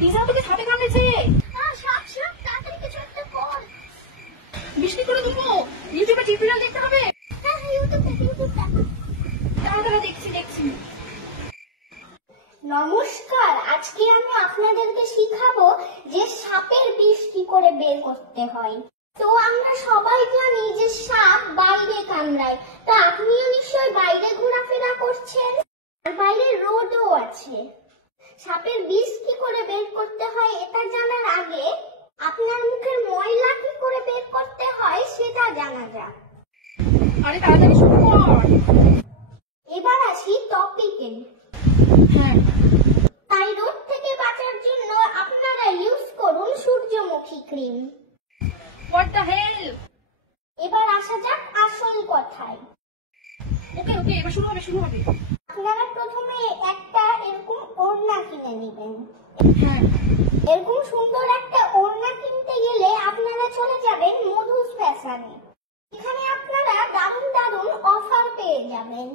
লিজা তোকে সাপে কামড়েছে। সাপ সাপ, তাড়াতাড়ি কিছু একটা কর। বৃষ্টি করে দেবো, ইউটিউবে টিউটোরিয়াল দেখতে হবে। হ্যাঁ হ্যাঁ, ইউটিউব দেখ। তাড়াতাড়ি দেখছি। নমস্কার, আজকে আমি আপনাদেরকে শিখাবো যে সাপের বিষ কি করে বের করতে হয়। তো আমরা সবাই জানি যে সাপ বাইরে কামড়ায়, তো আপনিও নিশ্চয়ই বাইরে ঘোরাফেরা করছেন, আর বাইরে রোদও আছে। সাপের বিষ কি করে বের করতে হয় এটা জানার আগে আপনার মুখের ময়লা কি করে বের করতে হয় সেটা জানা যাক। আরে তাড়াতাড়ি শুরু কর। এবার আসি টপিকে। হ্যাঁ, তাই রোদ থেকে বাঁচার জন্য আপনারা ইউজ করুন সূর্যমুখী ক্রিম। What the hell. এবার আসা যাক আসল কথায়। ওকে এবার শুরু হবে। আপনারা প্রথমে একটা এরকম ওড়না কিনে নেবেন। হ্যাঁ, এরকম সুন্দর একটা ওড়না কিনতে গেলে আপনারা চলে যাবেন মধুস ফ্যাশনে। এখানে আপনারা দারুণ দারুণ অফার পেয়ে যাবেন।